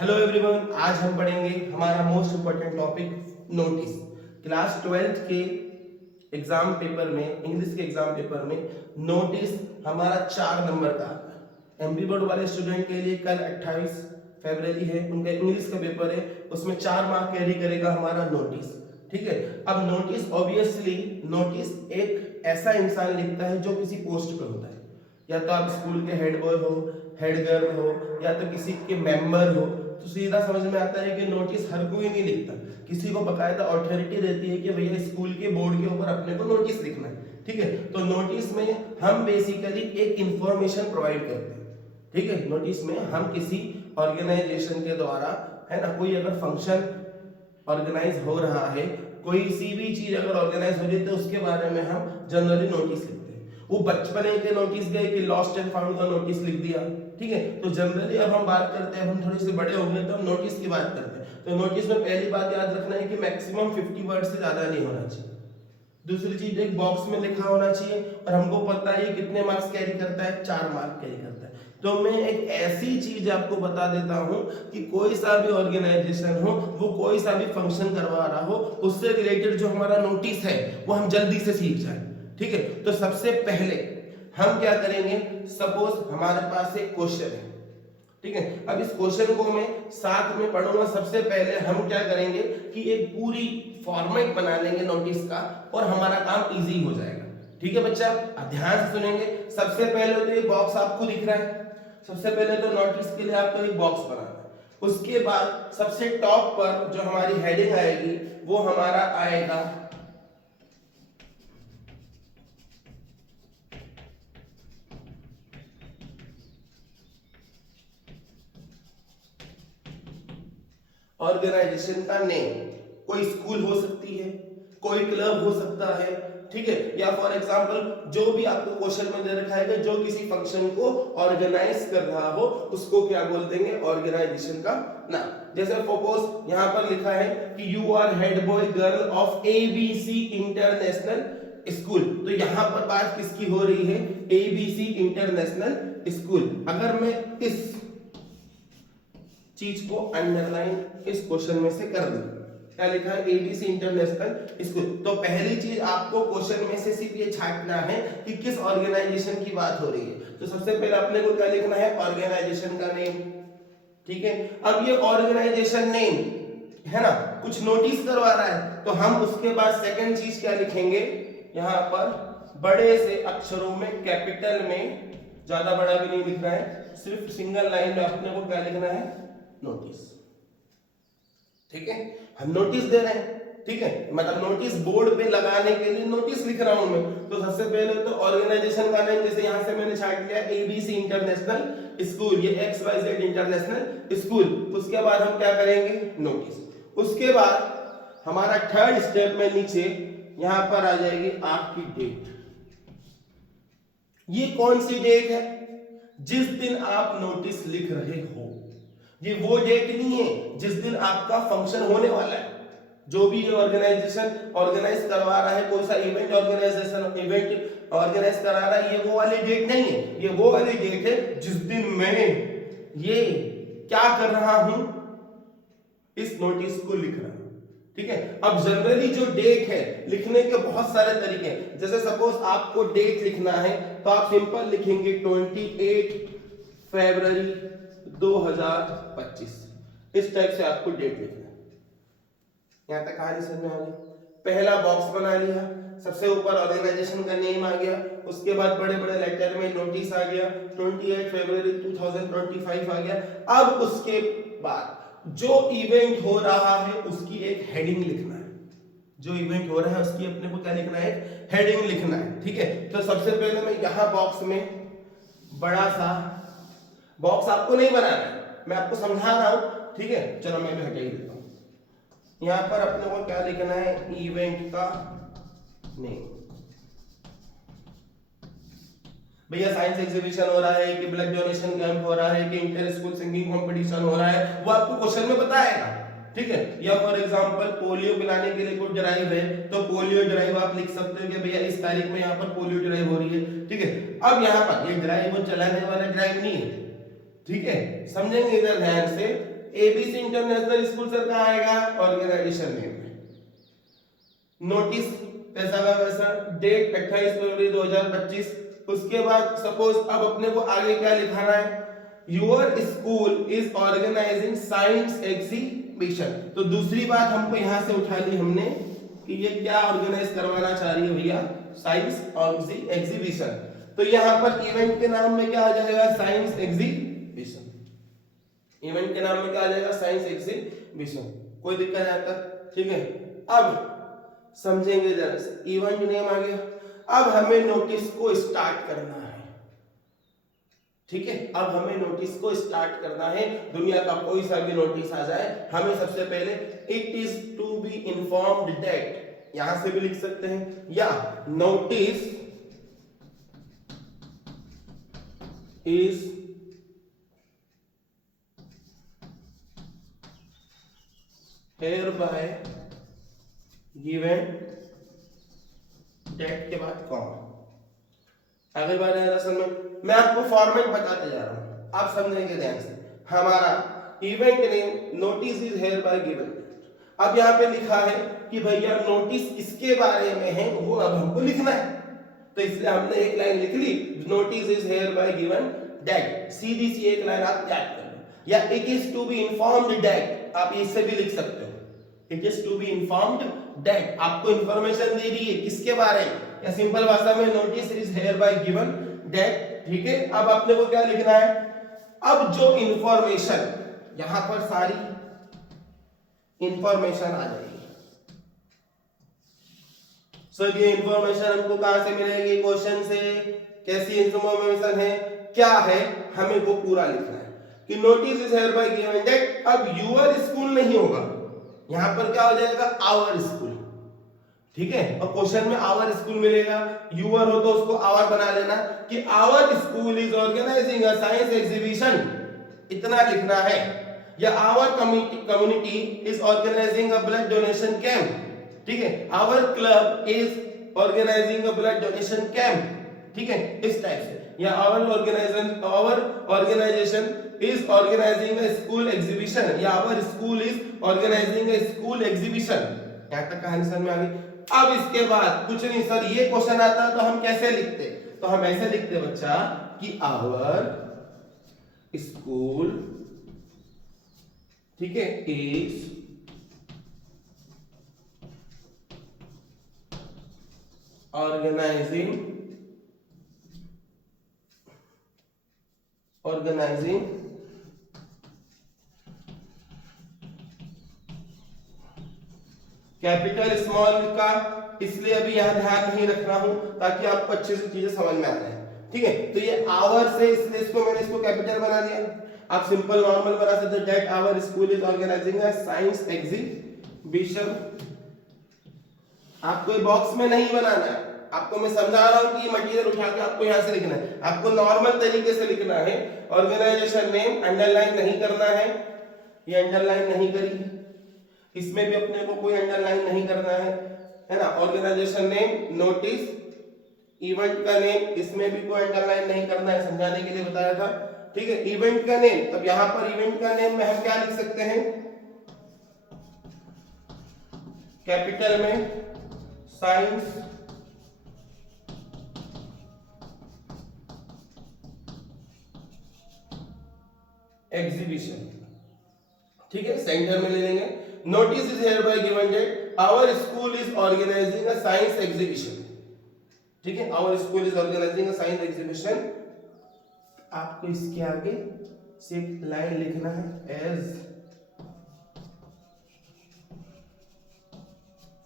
Hello everyone, आज हम पढ़ेंगे हमारा most important topic notice. Class 12th के एग्जाम पेपर में, इंग्लिश के एग्जाम पेपर में नोटिस हमारा 4 नंबर का आता है। एमपी बोर्ड वाले स्टूडेंट के लिए कल 28 फरवरी है, उनका इंग्लिश का पेपर है, उसमें 4 मार्क कैरी करेगा हमारा नोटिस। ठीक है। अब नोटिस ऑब्वियसली नोटिस एक ऐसा इंसान लिखता है जो किसी पोस्ट पे होता है, या तो आप स्कूल के हेड बॉय हो, हेड गर्ल हो, या तो किसी के मेंबर हो, तो सीधा समझ में आता है कि नोटिस हर कोई नहीं लिखता। किसी को बकायदा अथॉरिटी रहती है कि भैया स्कूल के बोर्ड के ऊपर अपने को नोटिस लिखना है। ठीक है। तो नोटिस में हम बेसिकली एक इंफॉर्मेशन प्रोवाइड करते हैं। ठीक है। नोटिस में हम किसी ऑर्गेनाइजेशन के द्वारा, है ना, कोई अगर फंक्शन ऑर्गेनाइज हो रहा है, कोई सी भी चीज अगर ऑर्गेनाइज हो रही है, तो उसके बारे में हम जनरली नोटिस लिखते हैं। वो बचपन के नोटिस गए कि लॉस्ट एंड फाउंड का नोटिस लिख दिया। ठीक है। तो जनरली अब हम बात करते हैं, हम थोड़े से बड़े हो गए तो हम नोटिस की बात करते हैं। तो नोटिस में पहली बात याद रखना है कि मैक्सिमम 50 वर्ड से ज्यादा नहीं होना चाहिए। दूसरी चीज, एक बॉक्स में लिखा होना चाहिए और हमको पता है कितने मार्क्स कैरी करता है, 4 मार्क कैरी करता है। तो मैं एक ऐसी चीज आपको बता देता हूं कि कोई सा भी ऑर्गेनाइजेशन हो, वो कोई सा भी फंक्शन करवा रहा हो, उससे रिलेटेड जो हमारा नोटिस है वो हम जल्दी से सीख जाए। ठीक है। तो सबसे पहले हम क्या करेंगे, सपोज हमारे पास एक क्वेश्चन है। ठीक है। अब इस क्वेश्चन को मैं साथ में पढ़ूंगा। सबसे पहले हम क्या करेंगे कि एक पूरी फॉर्मेट बना लेंगे नोटिस का, और हमारा काम इजी हो जाएगा। ठीक है बच्चा, आप ध्यान से सुनेंगे। सबसे पहले तो ये बॉक्स आपको दिख रहा है। सबसे पहले तो नोटिस के लिए आपको एक बॉक्स बनाना है। उसके बाद सबसे टॉप पर जो हमारी हेडिंग आएगी वो हमारा आएगा ऑर्गेनाइजेशन का नेम। कोई स्कूल हो सकती है, कोई क्लब हो सकता है। ठीक है। या फॉर एग्जांपल जो भी आपको क्वेश्चन में दे रखा है, जो किसी फंक्शन को ऑर्गेनाइज कर रहा हो, उसको क्या बोल देंगे, ऑर्गेनाइजेशन का नाम। जैसे सपोज यहां पर लिखा है कि you are head boy girl of ABC international school. तो यहां पर बात किसकी हो रही है, एबीसी इंटरनेशनल स्कूल। अगर मैं इस चीज को अंडरलाइन इस क्वेश्चन में से कर दूं, क्या लिखा है, एबीसी इंटरनेशनल स्कूल। तो पहली चीज आपको क्वेश्चन में से सिर्फ ये छांटना है कि किस ऑर्गेनाइजेशन की बात हो रही है। तो सबसे पहले अपने को क्या लिखना है, ऑर्गेनाइजेशन का नेम। ठीक है। अब ये ऑर्गेनाइजेशन नेम है ना, कुछ नोटिस करवा रहा है, तो हम उसके बाद सेकंड चीज क्या लिखेंगे, यहां पर बड़े से अक्षरों में, कैपिटल में, ज्यादा बड़ा भी नहीं लिखना है, सिर्फ सिंगल लाइन में अपने को क्या लिखना है, नोटिस। ठीक है। हम नोटिस दे रहे हैं। ठीक है। मतलब नोटिस बोर्ड पे लगाने के लिए नोटिस लिख रहा हूं मैं। तो सबसे पहले तो ऑर्गेनाइजेशन का नेम, जैसे यहां से मैंने छाट लिया एबीसी इंटरनेशनल स्कूल, ये XYZ इंटरनेशनल स्कूल। उसके बाद हम क्या करेंगे, नोटिस। उसके बाद हमारा थर्ड स्टेप में नीचे यहां पर आ जाएगी आपकी डेट। ये कौन सी डेट है, जिस दिन आप नोटिस लिख रहे हो। ये वो डेट नहीं है जिस दिन आपका फंक्शन होने वाला है। जो भी ये ऑर्गेनाइजेशन ऑर्गेनाइज करवा रहा है, कोई सा इवेंट ऑर्गेनाइज करा रहा है, ये वो वाली डेट नहीं है। ये वो वाली डेट है जिस दिन मैं ये क्या कर रहा हूं, इस नोटिस को लिख रहा हूं। ठीक है। अब जनरली जो डेट है, लिखने के बहुत सारे तरीके हैं। जैसे सपोज आपको डेट लिखना है, तो आप सिंपल लिखेंगे 28 फरवरी 2025। इस टाइप से आपको डेट लिखना है। यहां तक कहानी समझ में आ गई। पहला बॉक्स बना लिया, सबसे ऊपर ऑर्गेनाइजेशन का नेम आ गया, उसके बाद बड़े बड़े लेटर में नोटिस आ गया, 28 फरवरी 2025 आ गया। अब उसके बाद जो इवेंट हो रहा है उसकी एक हेडिंग लिखना है। जो इवेंट हो रहा है उसकी अपने को क्या लिखना है, हेडिंग लिखना है। ठीक है। तो सबसे पहले मैं यहां बॉक्स में बड़ा सा बॉक्स, आपको नहीं बनाना है, मैं आपको समझा रहा हूं। ठीक है। चलो मैं भी हटा ही देता हूं। यहां पर अपने को क्या लिखना है, इवेंट का नेम। भैया साइंस एग्जीबिशन हो रहा है कि ब्लड डोनेशन कैंप हो रहा है कि इंटर स्कूल सिंगिंग कंपटीशन हो रहा है, वो आपको क्वेश्चन में बताएगा। ठीक है। या फॉर एग्जांपल पोलियो पिलाने के लिए कोई ड्राइव है, तो पोलियो ड्राइव आप लिख सकते हो कि भैया इस तारीख में यहाँ पर पोलियो ड्राइव हो रही है। ठीक है। अब यहाँ पर ये ड्राइव वो चलाने वाला ड्राइव नहीं है। ठीक है। समझेंगे इधर ध्यान से। एबीसी इंटरनेशनल स्कूल सर कहाँ आएगा, ऑर्गेनाइजेशन नेम में। नोटिस कैसा का वैसा, डेट 28 फरवरी 2025। उसके बाद सपोज अब अपने को आगे क्या लिखाना है, your school is organising science exhibition. तो दूसरी बात हमको यहां से उठा ली हमने कि ये क्या ऑर्गेनाइज करवाना चाह रही है भैया, साइंस एग्जीबिशन। तो यहां पर इवेंट के नाम में क्या आ जाएगा, साइंस एग्जीबिशन। इवेंट के नाम में क्या आ जाएगा, साइंस एग्जीबिशन। कोई दिक्कत है तक, ठीक है। अब समझेंगे जरा से, इवेंट नेम आ गया। अब हमें नोटिस को स्टार्ट करना है, ठीक है। अब हमें नोटिस को स्टार्ट करना है, दुनिया का कोई सा भी नोटिस आ जाए, हमें सबसे पहले it is to be informed that, यहां से भी लिख सकते हैं, या notice is hereby given date के बाद कॉमा। आगे बार असल में मैं आपको फॉर्मेट बताते जा रहा हूं, आप समझेंगे ध्यान से। हमारा event name notice is hereby given। अब यहाँ पे लिखा है कि भैया नोटिस किसके बारे में है वो अब हमको लिखना है, तो इसलिए हमने एक लाइन लिख ली, notice is hereby given that. सीधी सी एक लाइन आप याद कर लो, या it is to be informed that, आप इससे भी लिख सकते हो, it is to be informed that. आपको इंफॉर्मेशन दे रही है किसके बारे में, या सिंपल भाषा में notice is hereby given that, ठीक है। अब आपने को क्या लिखना है, अब जो इंफॉर्मेशन यहां पर सारी इंफॉर्मेशन आ जाएगी। सर ये इंफॉर्मेशन हमको कहां से मिलेगी, क्वेश्चन से, कैसी इंफॉर्मेशन है, क्या है, हमें वो पूरा लिखना है कि notice is hereby given that. अब यूर स्कूल नहीं होगा, यहां पर क्या हो जाएगा, आवर स्कूल, ठीक है। और क्वेश्चन में आवर स्कूल मिलेगा, यूर हो तो उसको आवर बना लेना कि our school is organising a science exhibition, इतना लिखना है। या our community is organising a blood donation camp, ठीक है। Our club is organising a blood donation camp, ठीक है, इस टाइप से। या our organisation is organising a school exhibition, या our school is organising a school exhibition. यहां तक कहानी समझ में आ गई। अब इसके बाद कुछ नहीं सर, ये क्वेश्चन आता है तो हम कैसे लिखते, तो हम ऐसे लिखते बच्चा कि आवर स्कूल, ठीक है, इज ऑर्गेनाइजिंग कैपिटल स्मॉल का इसलिए अभी यहां ध्यान नहीं रख रहा हूं ताकि आपको अच्छे से चीजें समझ में आ जाए, ठीक है। तो ये आवर से इसलिए इसको मैंने इसको कैपिटल बना दिया। आप सिंपल नॉर्मल बना सकते हो, that our school is organising a science exhibition. आपको बॉक्स में नहीं बनाना है, आपको मैं समझा रहा हूं कि ये मटेरियल उठा के आपको यहां से लिखना है, आपको नॉर्मल तरीके से लिखना है। ऑर्गेनाइजेशन नेम अंडरलाइन नहीं करना है, ये अंडरलाइन नहीं करी, इसमें भी अपने को कोई अंडरलाइन नहीं करना है ना। ऑर्गेनाइजेशन नेम, नोटिस, इवेंट का नेम, इसमें भी कोई अंडरलाइन नहीं करना है, समझाने के लिए बताया था, ठीक है। इवेंट का नेम, अब यहां पर इवेंट का नेम में हम क्या लिख सकते हैं, कैपिटल में साइंस एग्जीबिशन, ठीक है, सेंटर में ले लेंगे। Notice is hereby given that our school is organizing a science exhibition, ठीक है, our school is organizing a science exhibition। आपको इसके आगे सिर्फ लाइन लिखना है as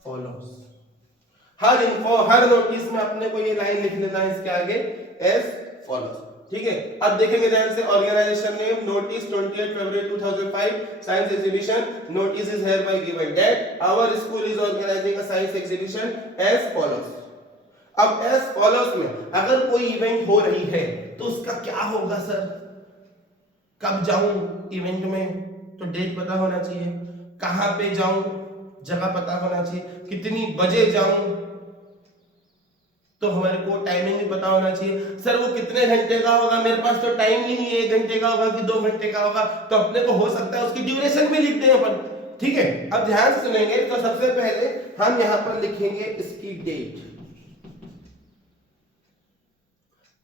follows। हर नोटिस में अपने को ये लाइन लिख लेना है इसके आगे as follows, ठीक है। अब देखेंगे ध्यान से, organisation name notice 28 February 2005 science exhibition, notice is hereby given that our school is organizing a science exhibition as follows। अब as follows में अगर कोई इवेंट हो रही है तो उसका क्या होगा सर, कब जाऊं इवेंट में, तो डेट पता होना चाहिए, कहां पे जाऊं जगह पता होना चाहिए, कितनी बजे जाऊं, तो हमारे को टाइमिंग भी पता होना चाहिए। सर वो कितने घंटे का होगा, मेरे पास तो टाइम ही नहीं है, 1 घंटे का होगा कि 2 घंटे का होगा, तो अपने को हो सकता है उसकी ड्यूरेशन भी लिख दें अपन। ठीक है, अब ध्यान से सुनेंगे। तो सबसे पहले हम यहां पर लिखेंगे इसकी डेट,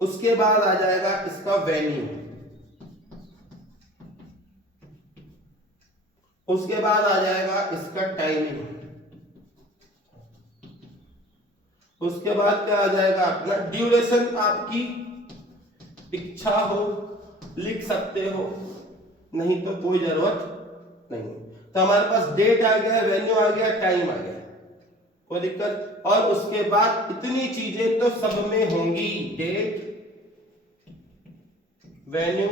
उसके बाद आ जाएगा इसका वेन्यू, उसके बाद आ जाएगा इसका टाइमिंग, उसके बाद क्या आ जाएगा अपना ड्यूरेशन। आपकी इच्छा हो लिख सकते हो, नहीं तो कोई जरूरत नहीं। तो हमारे पास डेट आ गया, वेन्यू आ गया, टाइम आ गया, कोई दिक्कत। और उसके बाद इतनी चीजें तो सब में होंगी, डेट, वेन्यू,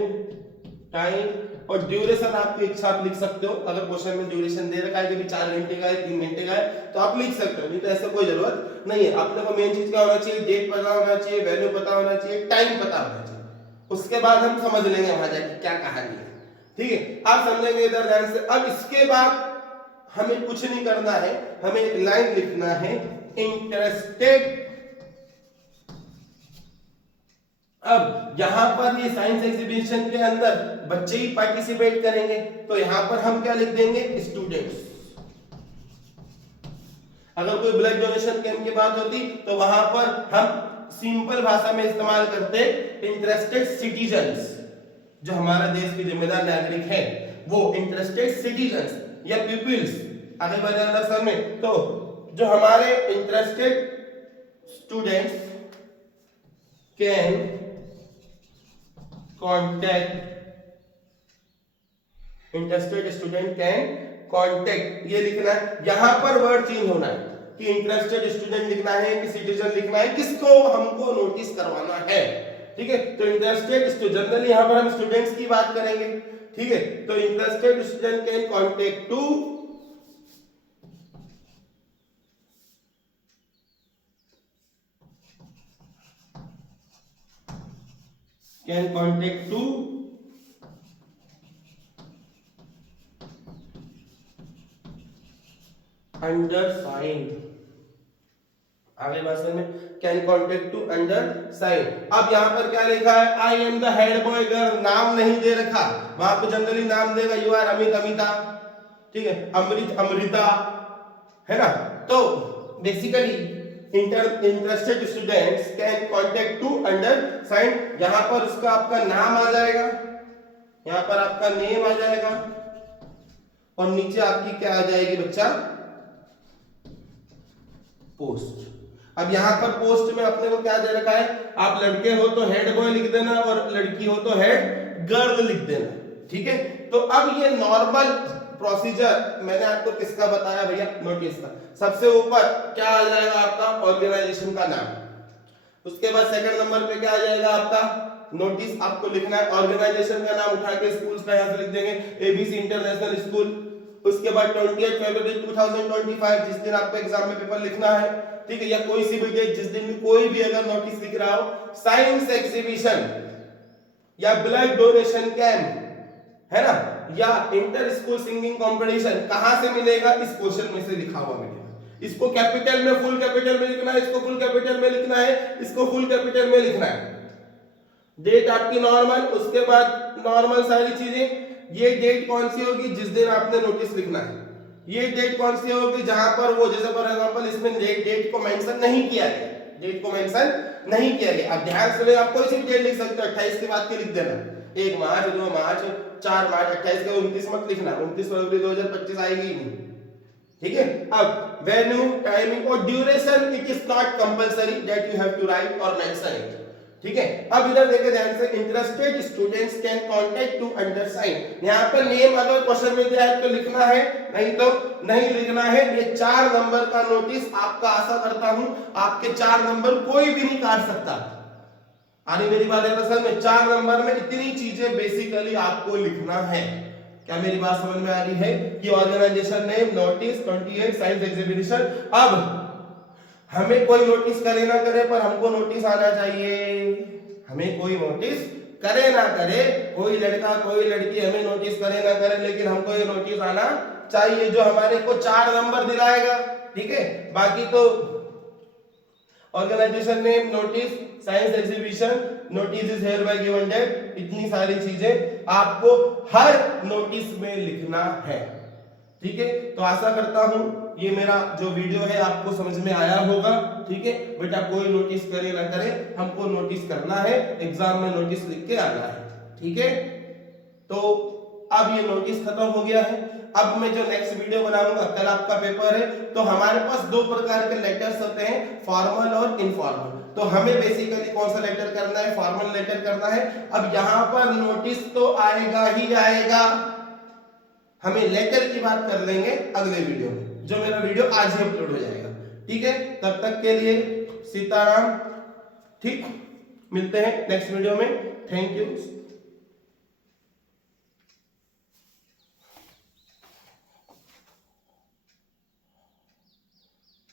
टाइम और ड्यूरेशन। आपकी इच्छा आप लिख सकते हो, अगर क्वेश्चन में ड्यूरेशन दे रखा है कि 4 घंटे का है, 3 घंटे का है, तो आप लिख सकते हो, नहीं तो ऐसा कोई जरूरत नहीं है। अपने को मेन चीज क्या होना चाहिए, डेट पता होना चाहिए, वैल्यू पता होना चाहिए, टाइम पता होना चाहिए। उसके बाद हम समझ लेंगे वहां जाके क्या कहानी है। ठीक है, आप समझेंगे इधर ध्यान से। अब इसके बाद हमें कुछ नहीं करना है, हमें एक लाइन लिखना है, इंटरेस्टेड। अब यहां पर ये साइंस एग्जीबिशन के अंदर बच्चे ही पार्टिसिपेट करेंगे, तो यहां पर हम क्या लिख देंगे, स्टूडेंट्स। अगर कोई ब्लड डोनेशन कैंप की बात होती तो वहां पर हम सिंपल भाषा में इस्तेमाल करते इंटरेस्टेड सिटीजन्स। जो हमारा देश के जिम्मेदार नागरिक हैं वो इंटरेस्टेड सिटीजन्स या पीपल्स। आगे बढ़े अंदर में, तो जो हमारे interested students can contact, interested student can contact, ये लिखना है। यहां पर वर्ड चेंज होना है कि इंटरेस्टेड स्टूडेंट लिखना है कि सिटीजन लिखना है, किसको हमको नोटिस करवाना है। ठीक है, तो इंटरेस्टेड स्टूडेंट, जनरली यहां पर हम स्टूडेंट्स की बात करेंगे। ठीक है, तो interested student can contact to undersigned. आगे भाषण में can contact to undersigned. अब यहां पर क्या लिखा है, I am the head boy girl, नाम नहीं दे रखा, वहां पे जनरली नाम देगा, यू आर अमित अमिता, ठीक है, अमृत अमृता, है ना। तो basically interested students can contact to undersigned. यहां पर उसका आपका नाम आ जाएगा, यहां पर आपका नेम आ जाएगा और नीचे आपकी क्या आ जाएगी बच्चा, पोस्ट। अब यहां पर पोस्ट में अपने को क्या दे रखा है, आप लड़के हो तो हेड बॉय लिख देना और लड़की हो तो हेड गर्ल लिख देना। ठीक है, तो अब ये नॉर्मल प्रोसीजर मैंने आपको किसका बताया भैया, नोटिस का। सबसे ऊपर क्या आ जाएगा आपका, ऑर्गेनाइजेशन का नाम। उसके बाद सेकंड नंबर पे क्या आ जाएगा आपका, नोटिस आपको लिखना है, ऑर्गेनाइजेशन का नाम उठा के स्कूल का यहां से लिख देंगे, एबीसी इंटरनेशनल स्कूल। उसके बाद 28 फरवरी 2025 जिस दिन आपको एग्जाम में पेपर लिखना है, ठीक है, या कोई सी भी डेट जिस दिन भी कोई भी अगर नोटिस लिख रहा हो, साइंस एग्जीबिशन या ब्लड डोनेशन कैंप, है ना, या इंटर स्कूल सिंगिंग कंपटीशन, कहां से मिलेगा, इस क्वेश्चन में से लिखा हुआ मिलेगा। इसको कैपिटल में, फुल कैपिटल में लिखना है, इसको फुल कैपिटल में लिखना है, इसको फुल कैपिटल में लिखना है। डेट आपकी नॉर्मल, उसके बाद नॉर्मल सारी चीजें। ये डेट कौन सी होगी, जिस दिन आपने नोटिस लिखना है। ये डेट कौन सी होगी, जहां पर वो, जैसे फॉर एग्जांपल इसमें डेट को मेंशन नहीं किया गया, डेट को मेंशन नहीं किया गया। अब ध्यान से आप कोई सी डेट लिख सकते हो, 28 के बाद की लिख देना, 1 मार्च, 2 मार्च, 4 मार्च, 28 के 29 मत लिखना, 29 फरवरी 2025 आएगी ही नहीं। ठीक है, अब वेन्यू, टाइमिंग और duration, it is not compulsory that you have to write or mention it. ठीक है, अब इधर देखिए ध्यान से, interested students can contact to undersigned. यहां पर नेम अगर क्वेश्चन में दिया है तो लिखना है, नहीं तो नहीं लिखना है। ये 4 नंबर का नोटिस आपका, आशा करता हूं आपके 4 नंबर कोई भी नहीं काट सकता। आनी मेरी बात है, असल में 4 नंबर में इतनी चीजें बेसिकली आपको लिखना है। क्या मेरी बात समझ में आ रही है कि organisation name, notice, 28 science exhibition. अब हमें कोई नोटिस करे ना करे, पर हमको नोटिस आना चाहिए। हमें कोई नोटिस करे ना करे, कोई लड़का कोई लड़की हमें नोटिस करे ना करे, लेकिन हमको ये नोटिस आना चाहिए जो हमारे को 4 नंबर दिलाएगा। ठीक है, बाकी तो organisation name, notice, science exhibition, notice is hereby given date, इतनी सारी चीजें आपको हर नोटिस में लिखना है। ठीक है, तो आशा करता हूं ये मेरा जो वीडियो है आपको समझ में आया होगा। ठीक है बेटा, कोई नोटिस करे ना करे, हमको नोटिस करना है, एग्जाम में नोटिस लिख के आना है। ठीक है, तो अब ये नोटिस खत्म हो गया है। अब मैं जो नेक्स्ट वीडियो बनाऊंगा, कल आपका पेपर है, तो हमारे पास दो प्रकार के लेटर्स होते हैं, फॉर्मल और इनफॉर्मल। तो हमें बेसिकली कौन सा लेटर करना है, फॉर्मल लेटर करना है। अब यहां पर नोटिस तो आएगा ही आएगा, हमें लेटर की बात कर लेंगे अगले वीडियो में, जो मेरा वीडियो आज ही अपलोड हो जाएगा। ठीक है, तब तक के लिए सीताराम। ठीक, मिलते हैं नेक्स्ट वीडियो में। Thank you.